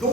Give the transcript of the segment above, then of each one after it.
2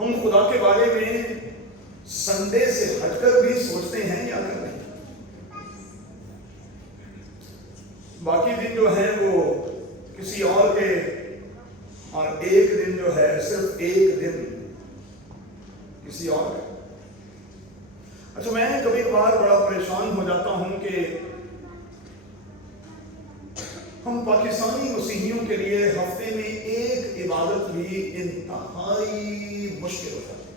ہم خدا کے بارے میں سنڈے سے ہٹ کر بھی سوچتے ہیں یا کرتے ہیں؟ باقی دن جو ہیں وہ کسی اور کے، اور ایک دن جو ہے صرف ایک دن کسی اور کا۔ اچھا، میں کبھی کبھار بڑا پریشان ہو جاتا ہوں کہ ہم پاکستانی مسیحیوں کے لیے ہفتے میں ایک عبادت بھی انتہائی مشکل ہو جاتی ہے،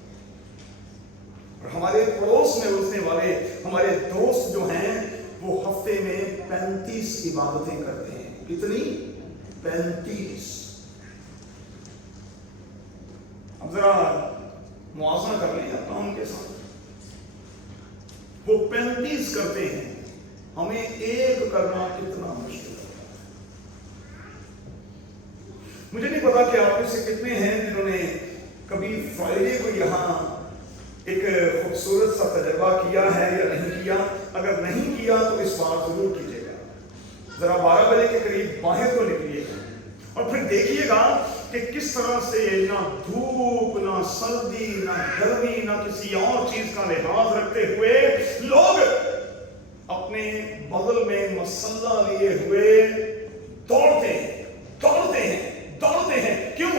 اور ہمارے پڑوس میں رہنے والے ہمارے دوست جو ہیں وہ ہفتے میں 35 عبادتیں کرتے ہیں۔ کتنی؟ 35۔ اب ذرا موازنہ کر لیں اپنا ان کے ساتھ، وہ 35 کرتے ہیں، ہمیں ایک کرنا کتنا مشکل ہے۔ مجھے نہیں پتا کہ آپ میں سے کتنے ہیں جنہوں نے کبھی فرائیڈے کو یہاں ایک خوبصورت سا تجربہ کیا ہے یا نہیں کیا۔ اگر نہیں کیا تو اس بار ضرور کیجیے گا۔ ذرا 12 بجے کے قریب باہر تو نکلیے گا اور پھر دیکھیے گا کہ کس طرح سے نہ دھوپ، نہ سردی، نہ گرمی، نہ کسی اور چیز کا لحاظ رکھتے ہوئے لوگ اپنے بغل میں مسلح لیے ہوئے دوڑتے ہیں، دوڑتے ہیں، دوڑتے ہیں۔ کیوں؟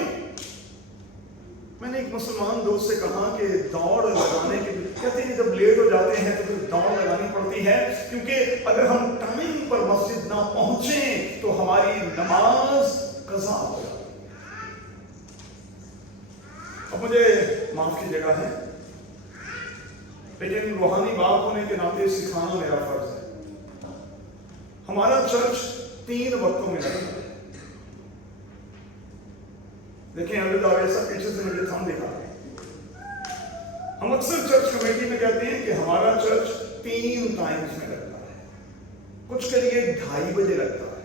میں نے ایک مسلمان دوست سے کہا کہ دوڑ لگانے کے، کہتے ہیں جب لیٹ ہو جاتے ہیں تو پھر دوڑ لگانی پڑتی ہے، کیونکہ اگر ہم ٹائم پر مسجد نہ پہنچیں تو ہماری نماز قضا ہو جاتی ہے۔ اب مجھے معاف کی جگہ ہے، لیکن روحانی باپ ہونے کے ناطے سکھانا میرا فرض ہے۔ ہمارا چرچ 3 وقتوں میں لگتا ہے۔ دیکھیں ابھی ایسا پیچھے سے مجھے تھم دکھا رہے ہیں۔ ہم اکثر چرچ کمیٹی میں کہتے ہیں کہ ہمارا چرچ 3 ٹائمز میں لگتا ہے، کچھ کے لیے 2:30 بجے لگتا ہے،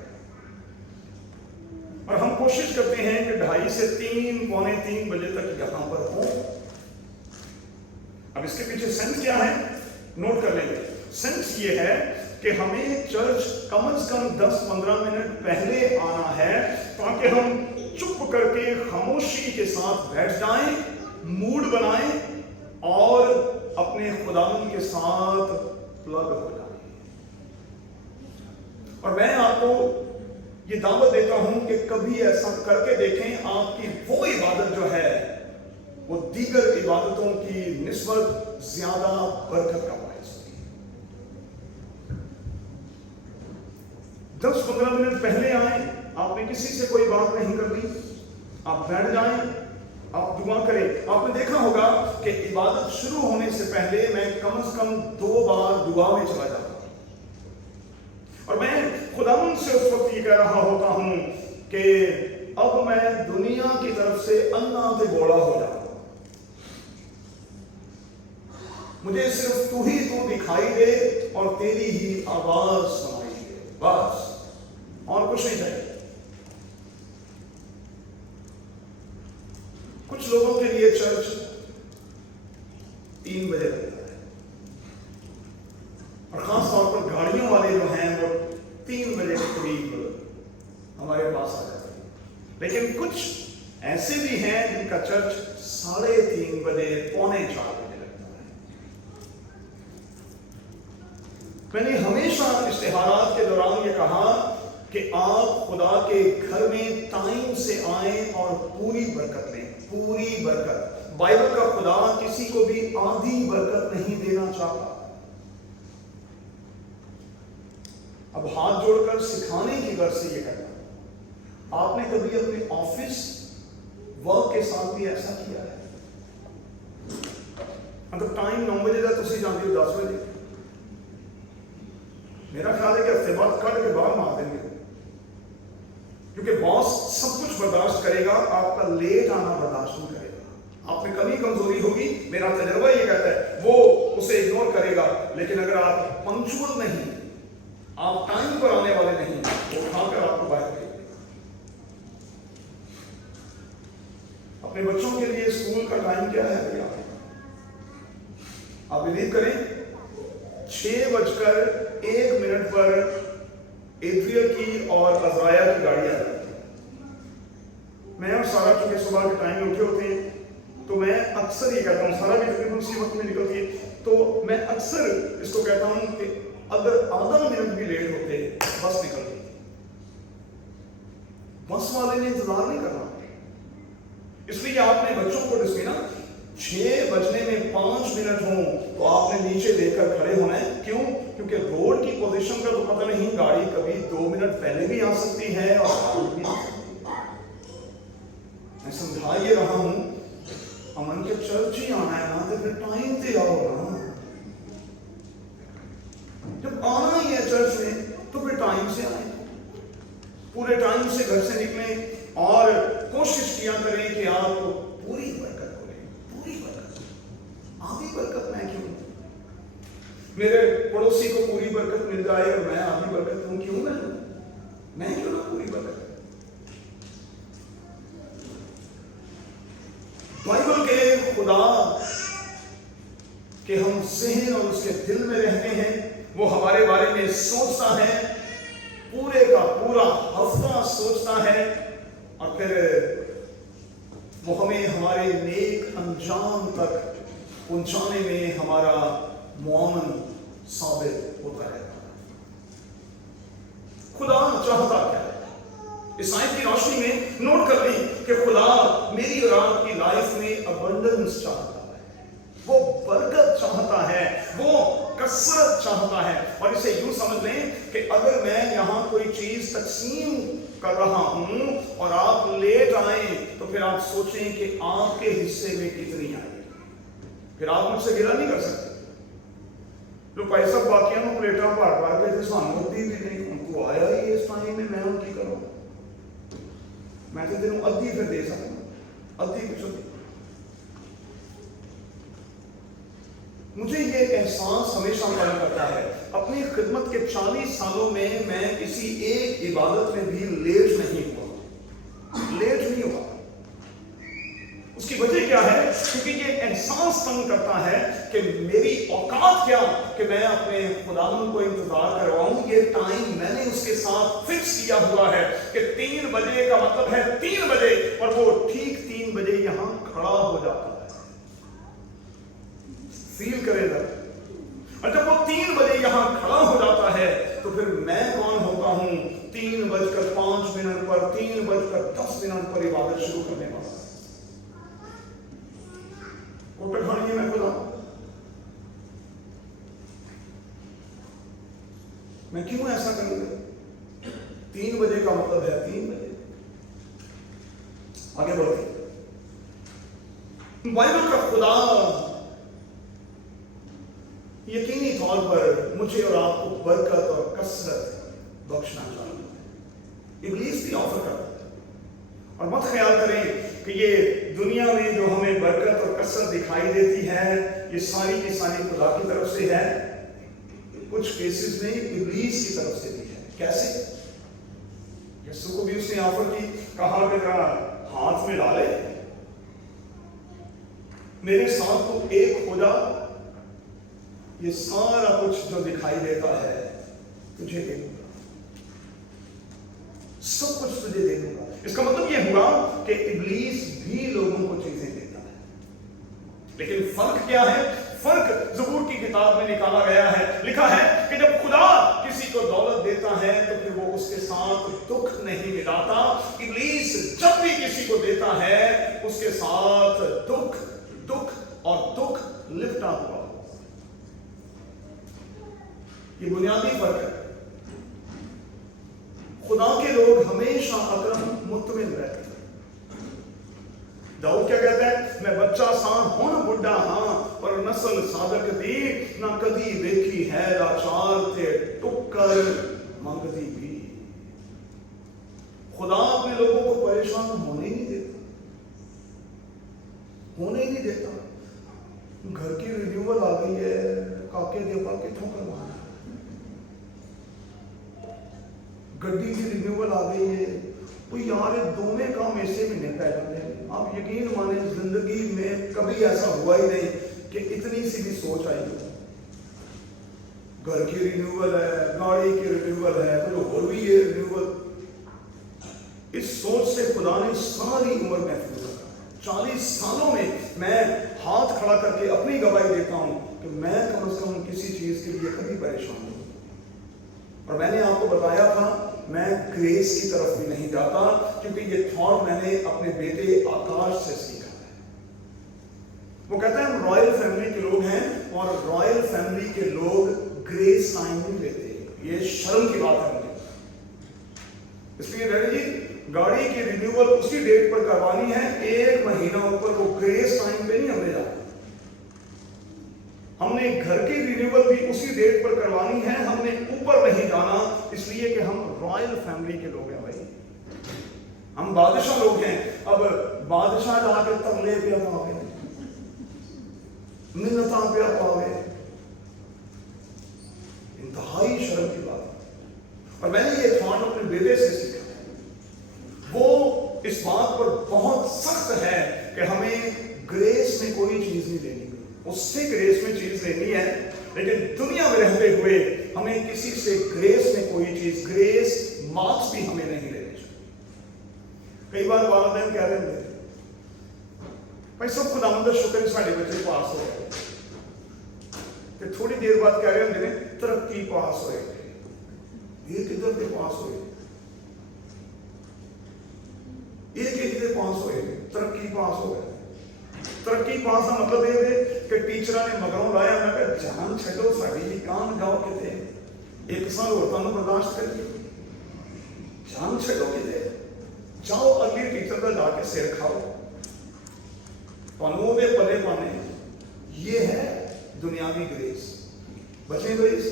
اور ہم کوشش کرتے ہیں کہ 2:30 سے 3، پونے 3 بجے تک یہاں پر ہوں۔ اب اس کے پیچھے سینس کیا ہے؟ نوٹ کر لیں گے۔ سینس یہ ہے کہ ہمیں چرچ کم از کم 10-15 منٹ پہلے آنا ہے تاکہ ہم چپ کر کے خاموشی کے ساتھ بیٹھ جائیں، موڈ بنائیں اور اپنے خداوند کے ساتھ پلگ ہو جائیں۔ اور میں آپ کو یہ دعوت دیتا ہوں کہ کبھی ایسا کر کے دیکھیں، آپ کی وہ عبادت جو ہے وہ دیگر عبادتوں کی نسبت زیادہ برکت کا باعث ہوتی ہے۔ 10-15 منٹ پہلے آئیں، آپ نے کسی سے کوئی بات نہیں کرنی، آپ بیٹھ جائیں، آپ دعا کریں۔ آپ نے دیکھا ہوگا کہ عبادت شروع ہونے سے پہلے میں کم از کم 2 بار دعا میں چلا جاتا ہوں، اور میں خداوند سے اس وقت یہ کہہ رہا ہوتا ہوں کہ اب میں دنیا کی طرف سے انا تے بوڑا ہو جاتا ہوں، مجھے صرف تو ہی تو دکھائی دے اور تیری ہی آواز سنائی دے، بس اور کچھ نہیں چاہیے۔ کچھ لوگوں کے لیے چرچ 3 بجے لگتا ہے، اور خاص طور پر گاڑیوں والے جو ہیں وہ 3 بجے کے قریب ہمارے پاس آ جاتے ہیں، لیکن کچھ ایسے بھی ہیں جن کا چرچ 3:30 بجے، پونے 4 بجے لگتا ہے۔ میں نے ہمیشہ اشتہارات کے دوران یہ کہا کہ آپ خدا کے گھر میں ٹائم سے آئیں اور پوری برکت لیں، پوری برکت۔ بائبل کا خدا کسی کو بھی آدھی برکت نہیں دینا چاہتا۔ اب ہاتھ جوڑ کر سکھانے کی غرض سے یہ کرنا، آپ نے کبھی اپنے آفس ورک کے ساتھ بھی ایسا کیا ہے؟ مطلب ٹائم 9 بجے کا تسی جانتے ہو 10 بجے، میرا خیال ہے کہ ہفتے بعد کٹ کے باہر مار دیں گے، کیونکہ باس سب کچھ برداشت کرے گا، آپ کا لیٹ آنا برداشت نہیں کرے گا۔ آپ میں کمی کمزوری ہوگی، میرا تجربہ یہ کہتا ہے، وہ اسے اگنور کرے گا، لیکن اگر آپ پنکچوئل نہیں، آپ ٹائم پر آنے والے نہیں، وہ اٹھا کر آپ کو باہر کرے گا۔ اپنے بچوں کے لیے اسکول کا ٹائم کیا ہے بھیا؟ آپ بلیو کریں 6:01 پر ایڈریل کی اور عزرائیہ کی گاڑی آ جاتی ہے۔ میں اور سارا چونکہ صبح کے ٹائم میں اٹھے ہوتے ہیں تو میں اکثر یہ کہتا ہوں، سارا بھی تقریباً اسی وقت میں نکلتی ہے، تو میں اکثر اس کو کہتا ہوں کہ اگر آدھا منٹ بھی لیٹ ہوتے بس نکل گئی۔ بس والے نے انتظار نہیں کرنا، اس لیے آپ نے بچوں کو ڈسپلن نا 6 بجنے میں 5 منٹ ہوں تو آپ نے نیچے لے کر کھڑے ہونا ہے۔ کیوں؟ کیونکہ روڈ کی پوزیشن کا تو پتہ نہیں، گاڑی کبھی 2 منٹ پہلے بھی آ سکتی ہے اور بعد بھی آ سکتی ہے۔ میں سمجھا یہ رہا ہوں، امن کے چرچ ہی آنا ہے نا تو پھر ٹائم سے آؤ نا۔ جب آنا ہی ہے چرچ میں تو پھر ٹائم سے آئیں، پورے ٹائم سے گھر سے نکلیں اور کوشش کیا کریں کہ آپ پوری برکت کو لیں، پوری برکت۔ آدھی برکت میں کیوں؟ میرے پڑوسی کو پوری برکت مل جائے اور میں آدھی برکت ہوں، کیوں میں کیوں نہ پوری برکت؟ بائبل کے خدا کہ ہم ذہن اور اس کے دل میں رہتے ہیں، وہ ہمارے بارے میں سوچتا ہے، پورے کا پورا ہفتہ سوچتا ہے، اور پھر وہ ہمیں ہمارے نیک انجام تک پہنچانے میں ہمارا معاون ثابت ہوتا ہے۔ خدا چاہتا کیا ہے؟ اس آیت کی روشنی میں نوٹ کر لیں کہ خدا میری اور آپ کی لائف میں ابنڈنس چاہتا ہے، وہ برکت چاہتا ہے، وہ کثرت چاہتا ہے۔ اور اسے یوں سمجھ لیں کہ اگر میں یہاں کوئی چیز تقسیم کر رہا ہوں اور آپ لیٹ آئیں تو پھر آپ سوچیں کہ آپ کے حصے میں کتنی آئی، پھر آپ مجھ سے گلا نہیں کر سکتے۔ جو پیسہ باقیاں میں پلیٹاں پار کے تھے سانو دی بھی نہیں، ان کو آیا ہی اس ٹائم میں ان کی کروں، میں تو دنوں ادھی پھر دے سکتا ہوں، ادھی کچھ۔ مجھے یہ احساس ہمیشہ پیدا کرتا ہے، اپنی خدمت کے 40 سالوں میں میں کسی ایک عبادت میں بھی لیٹ نہیں ہوا۔ اس کی وجہ کیا ہے؟ کیونکہ یہ احساس تنگ کرتا ہے کہ میری اوقات کیا کہ میں اپنے خداوند کو انتظار کرواؤں۔ یہ ٹائم میں نے اس کے ساتھ فکس کیا ہوا ہے کہ 3 بجے کا مطلب ہے 3 بجے، اور وہ ٹھیک 3 بجے یہاں کھڑا ہو جاتا ہے۔ فیل کرے گا، اور جب وہ 3 بجے یہاں کھڑا ہو جاتا ہے تو پھر میں کون ہوتا ہوں 3:05 پر 3:10 پر عبادت شروع کرنے والا۔ کوٹر کھانی ہے میں خدا، میں کیوں ایسا کروں گا؟ 3 بجے کا مطلب ہے 3 بجے۔ آگے بڑھتے، بائبل کا خدا یقینی طور پر مجھے اور آپ کو برکت اور کثرت بخشنا چاہتا ہے۔ ابلیس بھی آفر کرتا ہے، اور مت خیال کریں کہ یہ دنیا میں جو ہمیں برکت اور کثرت دکھائی دیتی ہے یہ ساری کی ساری خدا کی طرف سے ہے، کچھ کیسز میں ابلیس کی طرف سے بھی ہے۔ کیسے؟ یسوع کو بھی اس نے آفر کی، کہا کہ ہاتھ میں ڈالے، میرے ساتھ تو ایک ہو جا، یہ سارا کچھ جو دکھائی دیتا ہے تجھے دے دوں گا، سب کچھ تجھے دے دوں گا۔ اس کا مطلب یہ ہوا کہ ابلیس بھی لوگوں کو چیزیں دیتا ہے، لیکن فرق کیا ہے؟ فرق زبور کی کتاب میں نکالا گیا ہے، لکھا ہے کہ جب خدا کسی کو دولت دیتا ہے تو پھر وہ اس کے ساتھ دکھ نہیں ملاتا۔ ابلیس جب بھی کسی کو دیتا ہے اس کے ساتھ دکھ اور دکھ لپٹا ہوا۔ یہ بنیادی فرق ہے۔ خدا کے لوگ ہمیشہ اکرم مطمئن رہتے ہیں۔ داؤد کیا کہتا ہے؟ میں بچہ سا ہن بڈھا ہاں، پر نسل صادق دی، نہ کدی دیکھی ہے لاچار تے ٹکر منگدی بھی۔ خدا اپنے لوگوں کو پریشان ہونے ہی نہیں دیتا۔ گھر کی رینیول آ گئی ہے، کاکے دیپا کتوں کروانا، گڈی کی رینیول آ گئی ہے، کوئی یار دونوں کام ایسے مہینے پہ جاتے ہیں۔ آپ یقین مانیں زندگی میں کبھی ایسا ہوا ہی نہیں کہ اتنی سی بھی سوچ آئی ہو۔ گھر کی رینیول ہے، گاڑی کی رینیول ہے، پھر اور بھی یہ رینیول۔ اس سوچ سے خدا نے ساری عمر محفوظ رکھا۔ 40 سالوں میں میں ہاتھ کھڑا کر کے اپنی گواہی دیتا ہوں کہ میں کم از کم کسی چیز کے لیے کبھی پریشان نہیں. اور میں نے آپ کو بتایا تھا میں گریس کی طرف بھی نہیں جاتا کیونکہ یہ تھاٹ میں نے اپنے بیٹے آکاش سے سیکھا ہے. وہ کہتا ہے ہم رائل فیملی کے لوگ ہیں اور رائل فیملی کے لوگ گریس ٹائم نہیں لیتے. یہ شرم کی بات ہے مجھے. اس لیے ڈیڈی جی گاڑی کی رینیول اسی ڈیٹ پر کروانی ہے, 1 مہینہ اوپر وہ گریس ٹائم پہ نہیں ہم نے جانا. ہم نے گھر کی رینیول بھی اسی ڈیٹ پر کروانی ہے, ہم نے اوپر نہیں جانا اس لیے کہ ہم رائل فیملی کے لوگ ہیں بھائی. ہم بادشاہ لوگ ہیں. اب بادشاہ جا کے ترلے پہ پاوے, منتاں پہ پاوے, انتہائی شرم کی بات ہے. اور میں نے یہ تھاٹ اپنے بیٹے سے سیکھا. وہ اس بات پر بہت سخت ہے کہ ہمیں گریس میں کوئی چیز نہیں لینی, اس سے گریس میں چیز لینی ہے, لیکن دنیا میں رہتے ہوئے ہمیں کسی سے گریس میں کوئی چیز, گریس مارکس بھی ہمیں نہیں لینے چاہیے. کئی بار والدین کہہ رہے ہیں بھائی سب خداوند کا شکر سارے بچے پاس ہو گئے, کہ تھوڑی دیر بعد کہہ رہے ہیں ترقی پاس ہوئے. یہ کدھر کے پاس ہوئے, یہ کدھر پاس ہوئے, ترقی پاس ہو گئے. ترقی پاس کا مطلب یہ ہے کہ ٹیچروں نے مگروں لایا, میں کہا جان چھڈو ساڈی کام جاؤ کتے 1 سال اور تمہیں برداشت کریے, جان چھڈو کتے جاؤ اگلی ٹیچر کا جا کے سر کھاؤ, تمہیں وہ پلے پانے. یہ ہے دنیاوی گریس. بچیں گریس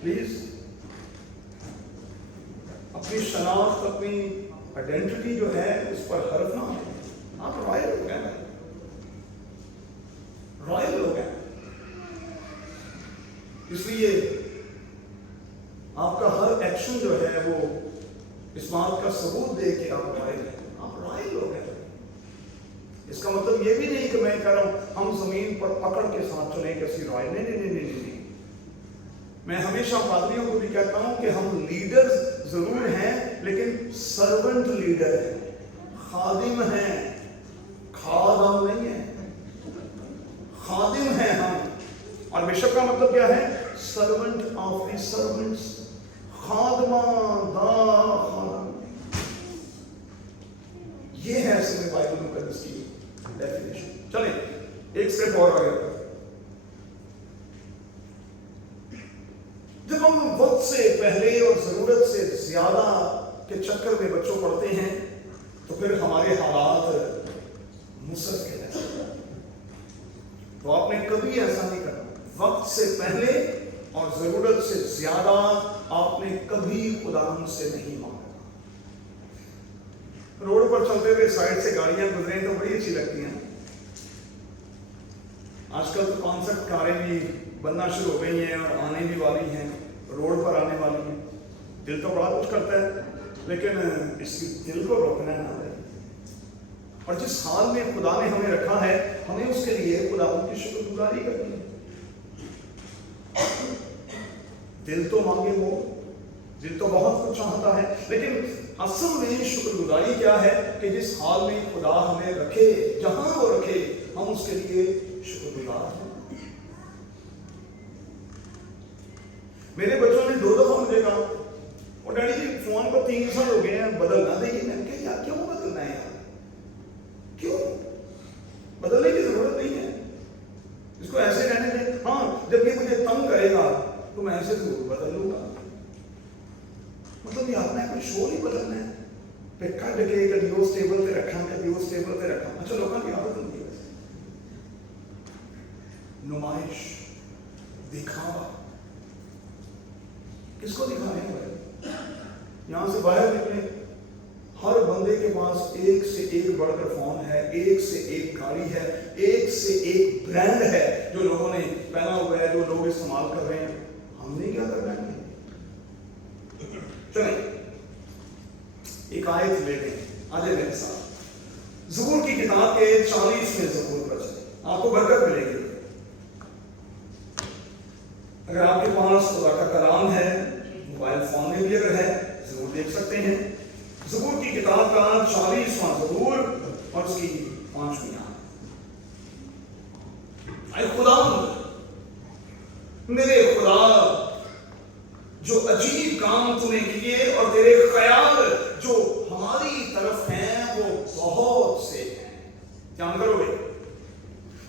پلیز. اپنی شناخت اپنی آئیڈینٹی جو ہے اس پر حرف نہ آئے. آپ رائل لوگ ہیں, رائل لوگ ہیں. اس لیے آپ کا ہر ایکشن جو ہے وہ اس بات کا ثبوت دے کہ آپ رائل ہیں. آپ رائل لوگ ہیں. اس کا مطلب یہ بھی نہیں کہ میں کہہ رہا ہوں ہم زمین پر پکڑ کے ساتھ چلیں کہ اسی رائل. نہیں. میں ہمیشہ پادریوں کو بھی کہتا ہوں کہ ہم لیڈر ضرور ہیں لیکن سرونٹ لیڈر ہیں, خادم ہیں, خادم نہیں ہیں, خادم ہیں ہم. اور بشپ کا مطلب کیا ہے؟ سرونٹ آف دی سرونٹس, خادمہ دا خادم. یہ ہے اصل میں بائبل مقدس کی ڈیفینیشن. چلیں ایک سٹیپ اور آگے. جب ہم وقت سے پہلے اور ضرورت سے زیادہ کے چکر میں بچوں پڑھتے ہیں تو پھر ہمارے حالات مصر کے جیسے. تو آپ نے کبھی ایسا نہیں کرنا. وقت سے پہلے اور ضرورت سے زیادہ آپ نے کبھی خدا سے نہیں مانگا. روڈ پر چلتے ہوئے سائڈ سے گاڑیاں گزریں تو بڑی اچھی لگتی ہیں. آج کل تو کانسیپٹ کاریں بھی بننا شروع ہو گئی ہیں اور آنے بھی والی ہیں, روڈ پر آنے والی ہیں. دل تو بڑا کچھ کرتا ہے لیکن اس کی دل کو روکنا ہے نہ. اور جس حال میں خدا نے ہمیں رکھا ہے ہمیں اس کے لیے خدا کی شکر گزاری کرنی ہے. دل تو مانگے وہ, دل تو بہت کچھ چاہتا ہے, لیکن اصل میں شکر گزاری کیا ہے کہ جس حال میں خدا ہمیں رکھے, جہاں وہ رکھے, ہم اس کے لیے شکر گزار ہیں. میرے بچوں نے 2 دفعہ مجھے کہا اور ڈیڈی جی فون کو 3 سال ہو گئے ہیں بدل نہ دیں. میں نے کہا یار کیوں بدلنا ہے یار, کیوں بدلنے کی ضرورت نہیں ہے, اس کو ایسے رہنے دیں. ہاں جب یہ مجھے تنگ کرے گا تو میں ایسے ضرور بدل لوں گا. مطلب یہ آپ نے کوئی شو نہیں بدلنا ہے پہ کٹ کے کبھی اس ٹیبل پہ رکھا, کبھی اس ٹیبل پہ رکھا. اچھا لوگوں کی عادت ہوتی ہے ویسے نمائش, دکھاوا. کس کو دکھانے ہیں؟ یہاں سے باہر نکلے, ہر بندے کے پاس ایک سے ایک بڑھ کر فون ہے, ایک سے ایک گاڑی ہے, ایک سے ایک برانڈ ہے جو لوگوں نے پہنا ہوا ہے, جو لوگ استعمال کر رہے ہیں. ہم نے کیا کرنا ہے؟ چلیں ایک آیت لے لیں, آجے میرے ساتھ زبور کی کتاب کے 40ویں زبور پر چلیں, آپ کو برکت ملے گی. اگر آپ کے پاس خدا کا کلام ہے, موبائل فون میں بھی اگر ہے ضرور دیکھ سکتے ہیں. زبور کی کتاب کا 40واں زبور اور اس کی 5ویں آیت. اے خدا، میرے خدا، جو عجیب کام تو نے کیے اور تیرے خیال جو ہماری طرف ہیں وہ بہت سے ہیں، کیا کرو گے؟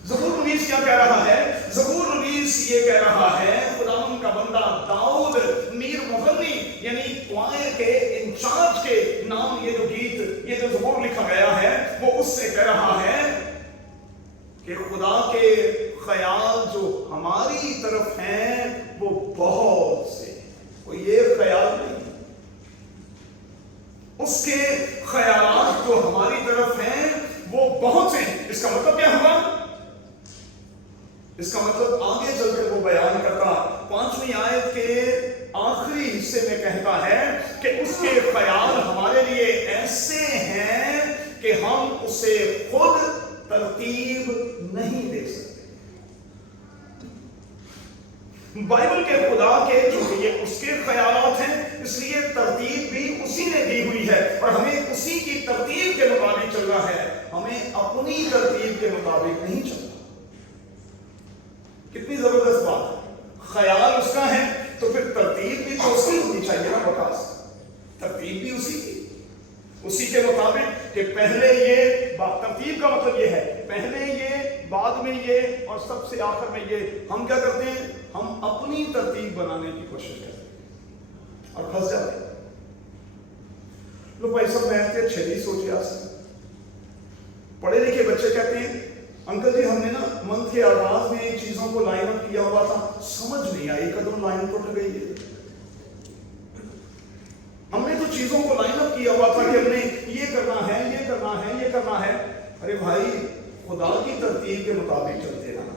زبور نویس کیا کہہ رہا ہے؟ زبور نویس یہ کہہ رہا ہے، خداوند کا بندہ داؤد میر مغنی یعنی کوائر کے انچارج کے نام یہ جو گیت، یہ جو زبور لکھا گیا ہے وہ اس سے کہہ رہا ہے کہ خدا کے خیال جو ہماری طرف ہیں وہ بہت سے، کوئی یہ خیال نہیں، اس کے خیالات جو ہماری طرف ہیں وہ بہت سے ہیں۔ اس کا مطلب کیا ہوا؟ اس کا مطلب آگے چل کر وہ بیان کرتا 5ویں آیت کے آخری حصے میں کہتا ہے کہ اس کے خیال ہمارے لیے ایسے ہیں کہ ہم اسے خود ترتیب نہیں دے سکتے۔ بائبل کے خدا کے جو یہ اس کے خیالات ہیں، اس لیے ترتیب بھی اسی نے دی ہوئی ہے اور ہمیں اسی کی ترتیب کے مطابق چلنا ہے، ہمیں اپنی ترتیب کے مطابق نہیں چلنا۔ کتنی زبردست بات ہے، خیال اس کا ہے تو پھر ترتیب بھی تو اس کی ہونی چاہیے نا، بکاس ترتیب بھی اسی کی، اسی کے مطابق کہ پہلے یہ ترتیب کا مطلب یہ ہے پہلے یہ، بعد میں یہ اور سب سے آخر میں یہ۔ ہم کیا کرتے ہیں؟ ہم اپنی ترتیب بنانے کی کوشش کرتے ہیں اور پھنس جاتے ہیں۔ لوگ بھائی سب میں چھلی سوچے آ سکتے، پڑھے لکھے بچے کہتے ہیں انکل جی ہم نے نا منتھ کے آغاز میں چیزوں کو لائن اپ کیا ہوا تھا، سمجھ نہیں آئی، قدم لائن ٹوٹ گئی ہے۔ ہم نے تو چیزوں کو لائن اپ کیا ہوا تھا کہ ہم نے یہ کرنا ہے، یہ کرنا ہے، یہ کرنا ہے۔ ارے بھائی خدا کی ترتیب کے مطابق چلتے رہنا۔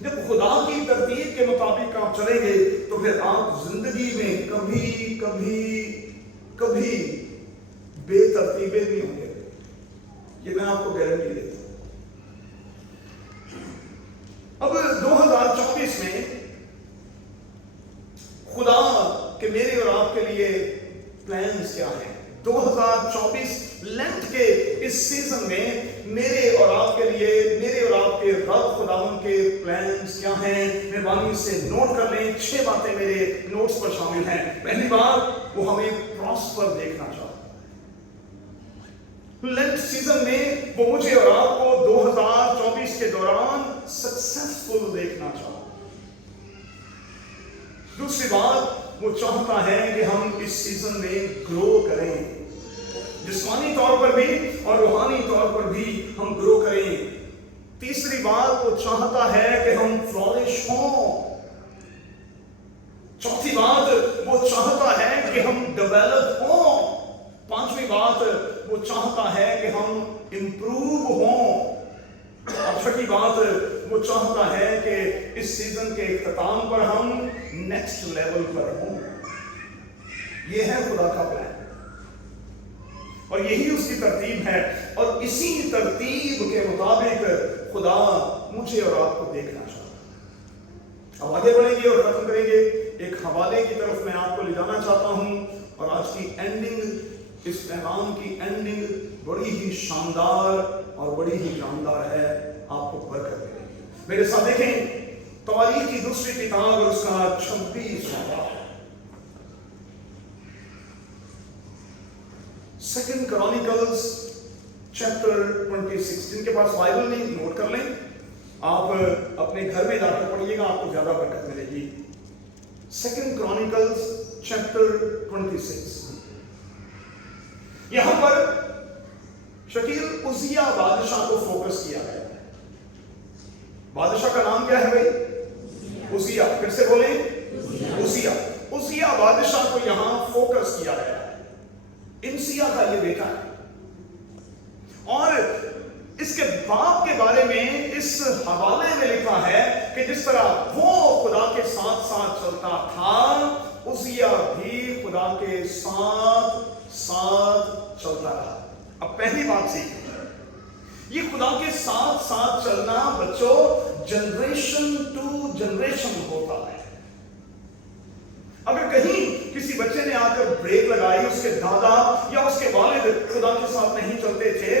جب خدا کی ترتیب کے مطابق آپ چلیں گے تو پھر آپ زندگی میں کبھی کبھی کبھی بے ترتیبیں نہیں ہوں گے، یہ میں آپ کو گارنٹی دیتا ہوں۔ اب 2024 میں خدا کہ میرے اور آپ کے لیے پلانز کیا ہیں؟ 2024 لینٹ کے اس سیزن میں میرے اور آپ کے لیے، میرے اور آپ کے رب خداوند کے پلانز کیا ہیں؟ مہربانی سے نوٹ کر لیں، 6 باتیں میرے نوٹس پر شامل ہیں۔ پہلی بات، وہ ہمیں پراسپر دیکھنا چاہتا ہے۔ لینٹ سیزن میں وہ مجھے اور آپ کو 2024 کے دوران سکسیسفل دیکھنا چاہتا ہے۔ دوسری بات، وہ چاہتا ہے کہ ہم اس سیزن میں گرو کریں، جسمانی طور پر بھی اور روحانی طور پر بھی ہم گرو کریں۔ تیسری بات، وہ چاہتا ہے کہ ہم فلورش ہوں۔ چوتھی بات، وہ چاہتا ہے کہ ہم ڈیولپ ہوں۔ پانچویں بات، وہ چاہتا ہے کہ ہم امپروو ہوں۔ اور چھٹی بات، وہ چاہتا ہے کہ اس سیزن کے اختتام پر ہم نیکسٹ لیول پر ہوں۔ یہ ہے خدا کا پلان اور یہی اس کی ترتیب ہے، اور اسی ترتیب کے مطابق خدا مجھے اور آپ کو دیکھنا چاہتا ہے۔ اب آگے بڑھیں گے اور ختم کریں گے۔ ایک حوالے کی طرف میں آپ کو لے جانا چاہتا ہوں، اور آج کی اینڈنگ، اس پیغام کی اینڈنگ بڑی ہی شاندار اور بڑی ہی جاندار ہے، آپ کو برکت ملے گی۔ میرے ساتھ دیکھیں تواریخ کی دوسری کتاب اور اس کا 26واں باب، 2 کرونیکلز چیپٹر 26۔ جن کے پاس بائبل نہیں نوٹ کر لیں، آپ اپنے گھر میں جا کر پڑھیے گا، آپ کو زیادہ برکت ملے گی۔ 2 کرونیکلز چیپٹر 26۔ یہاں پر شکیل عزیہ بادشاہ کو فوکس کیا گیا ہے۔ بادشاہ کا نام کیا ہے بھائی؟ عزیہ۔ پھر سے بولیں، عزیہ۔ عزیہ بادشاہ کو یہاں فوکس کیا گیا ہے۔ انسیہ کا یہ بیٹا ہے، اور اس کے باپ کے بارے میں اس حوالے میں لکھا ہے کہ جس طرح وہ خدا کے ساتھ ساتھ چلتا تھا، عزیہ بھی خدا کے ساتھ ساتھ چلتا رہا۔ اب پہلی بات سیکھیں، یہ خدا کے ساتھ ساتھ چلنا بچوں جنریشن ٹو جنریشن ہوتا ہے۔ اگر کہیں کسی بچے نے آ کر بریک لگائی، اس کے دادا یا اس کے والد خدا کے ساتھ نہیں چلتے تھے،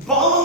52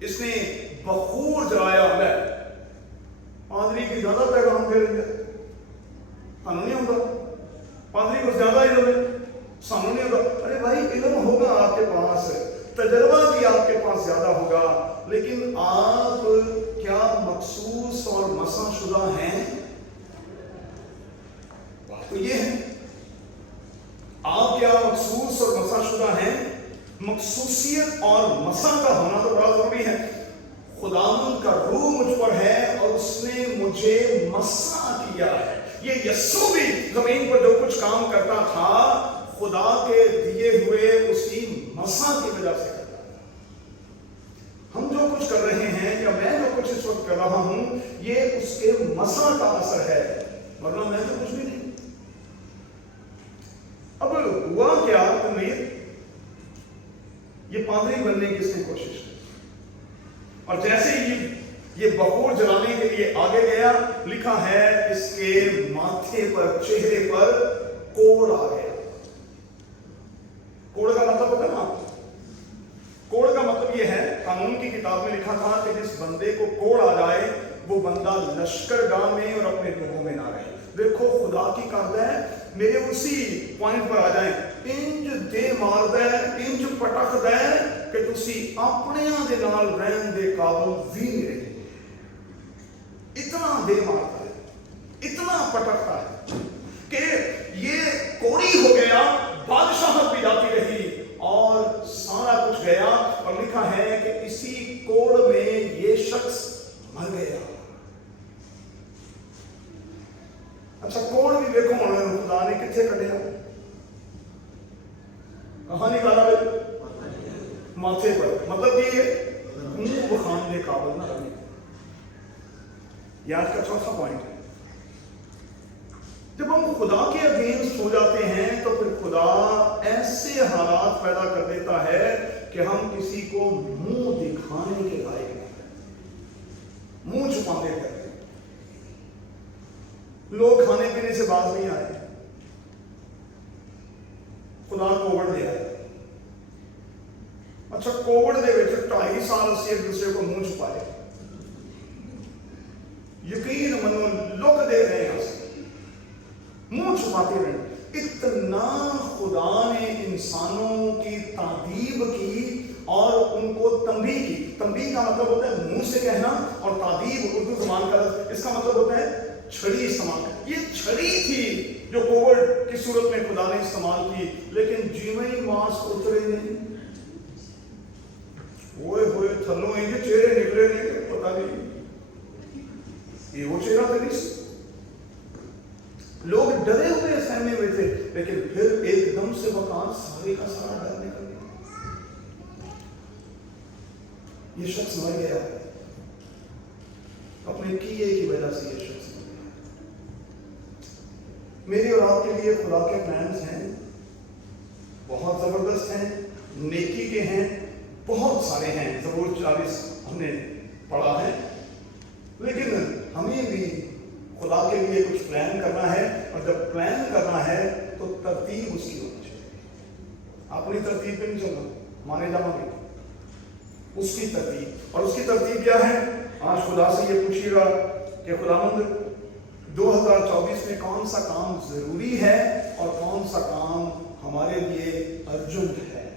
اس نے بخور جلایا ہے. پادری کی زیادہ پیغام دے رہی ہے, سانو نہیں ہوتا. پادری کو زیادہ علم ہے, سانو نہیں ہوتا. ارے بھائی علم ہوگا آپ کے پاس, تجربہ بھی آپ کے پاس زیادہ ہوگا, لیکن آپ کیا مخصوص اور مسح شدہ ہیں؟ بات تو یہ ہے, آپ کیا مخصوص اور مسح شدہ ہیں؟ مخصوصیت اور مسح کا ہونا تو بڑا ضروری ہے. خداوند کا روح مجھ پر ہے اور اس نے مجھے مسح کیا ہے. یہ یسوع بھی زمین پر جو کچھ کام کرتا تھا خدا کے دیے ہوئے اس کی مسح کی وجہ سے کرتا تھا. ہم جو کچھ کر رہے ہیں یا میں جو کچھ اس وقت کر رہا ہوں یہ اس کے مسح کا اثر ہے, ورنہ میں تو کچھ بھی نہیں. اب ہوا کیا تمہیں, یہ پادری بننے کی اس نے کوشش کی, اور جیسے ہی یہ بخور جلانے کے لیے آگے گیا, لکھا ہے اس کے ماتھے پر, چہرے پر کوڑ آ گیا. کوڑ کا مطلب ہوتا ہے نا, کوڑ کا مطلب یہ ہے, قانون کی کتاب میں لکھا تھا کہ جس بندے کو کوڑ آ جائے وہ بندہ لشکر گاہ میں اور اپنے لوگوں میں نہ رہے. دیکھو خدا کی کرد ہے, میرے اسی پوائنٹ پر آ جائیں. انج دے مار دے, انج پٹک دے کہ تسی اپنیاں دے نال رہن دے قابل بھی نہیں رہے. اتنا دے مارتا ہے, اتنا پٹکتا ہے کہ یہ کوڑی ہو گیا, بادشاہت بھی جاتی رہی اور سارا کچھ گیا. اور لکھا ہے کہ اسی کوڑ میں یہ شخص مر گیا. اچھا کوڑ بھی دیکھو خدا نے کتنے کٹیا, کہاں نکالا بھائی؟ ماتھے پر. مطلب یہ منہ بخان کے قابل نہ رہنے. یہ آج کا چوتھا پوائنٹ ہے. جب ہم خدا کے اگینسٹ ہو جاتے ہیں تو پھر خدا ایسے حالات پیدا کر دیتا ہے کہ ہم کسی کو منہ دکھانے کے لائق نہیں ہیں, منہ چھپانے کرتے. لوگ کھانے پینے سے باز نہیں آئے, خدا کووڈ دیا ہے. اچھا کووڈ دے وچ 2.5 سال اسی ایک دوسرے کو منہ چھپائے, یقین منو لک دے رہے ہیں, منہ چھپاتے رہے. اتنا خدا نے انسانوں کی تعذیب کی اور ان کو تنبیہ کی. تنبیہ کا مطلب ہوتا ہے منہ سے کہنا, اور تعذیب اردو زبان کا اس کا مطلب ہوتا ہے چھڑی استعمال. یہ چھڑی تھی جو کووڈ کی صورت میں خدا نے استعمال کی, لیکن جیویں ماسک اترے نہیں, ہوئے ہوئے تھلوں یہ چہرے نکلے نہیں, پتہ نہیں یہ وہ چہرہ تھا نہیں. لوگ ڈرے ہوئے سہمے ہوئے تھے, لیکن پھر ایک دم سے وقار سارے کا سارا ڈر نکل گیا. یہ شخص مر گیا اپنے کیے کی وجہ سے. یہ شخص میری اور آپ کے لیے خدا کے پلانز ہیں, بہت زبردست ہیں, نیکی کے ہیں, بہت سارے ہیں. زبور 40 ہم نے پڑھا ہے, لیکن ہمیں بھی خدا کے لیے کچھ پلان کرنا ہے, اور جب پلان کرنا ہے تو ترتیب اس کی ہونی چاہیے. اپنی ترتیب پہ نہیں چلنا, مانے جاؤ گے اس کی ترتیب. اور اس کی ترتیب کیا ہے؟ آج خدا سے یہ پوچھیے گا کہ خداوند 2024 میں کون سا کام ضروری ہے اور کون سا کام ہمارے لیے ارجنٹ ہے.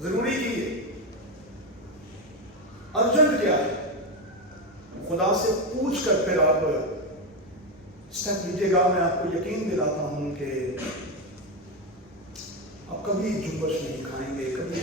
ضروری کی ارجنٹ کیا ہے؟ خدا سے پوچھ کر پھر آپ اسٹیپ لیجیے گا. میں آپ کو یقین دلاتا ہوں کہ آپ کبھی جنبش نہیں کھائیں گے, کبھی